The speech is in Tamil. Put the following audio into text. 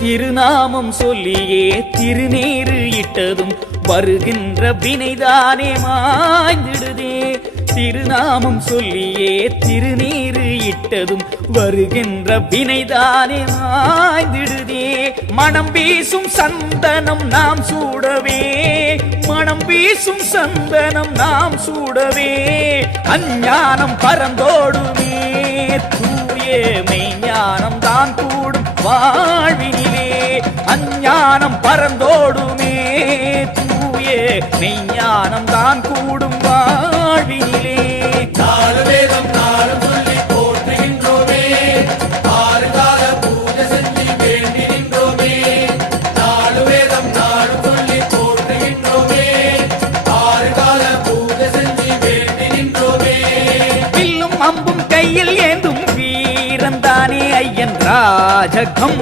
திருநாமம் சொல்லியே திருநீரு இட்டதும் வருகின்ற வினைதானே மாய்ந்திடுதே. திருநாமம் சொல்லியே திருநீரு இட்டதும் வருகின்ற வினைதானே மாய்ந்திடுதே. மனம் வீசும் சந்தனம் நாம் சூடவே, மனம் வீசும் சந்தனம் நாம் சூடவே, அஞ்ஞானம் பறந்தோடுமே. தூய மெய்ஞானம் தான் கூடும் வாழ்வினிலே, அஞ்ஞானம் பறந்தோடுமே. தூய மெய்ஞானம் தான் கூடும் வாழ்வினிலே. நாலு வேதம் நாளும் சொல்லி போற்றுகின்றோமே, ஆறு கால பூஜை செஞ்சு வேண்டி நின்றோமே. நாலு வேதம் நாளும் சொல்லி போற்றுகின்றோமே, ஆறு கால பூஜை செஞ்சு வேண்டி நின்றோமே. வில்லும் அம்பும் கையில் ஏந்தும் வீரந்தானே ஐயன் ராஜகம்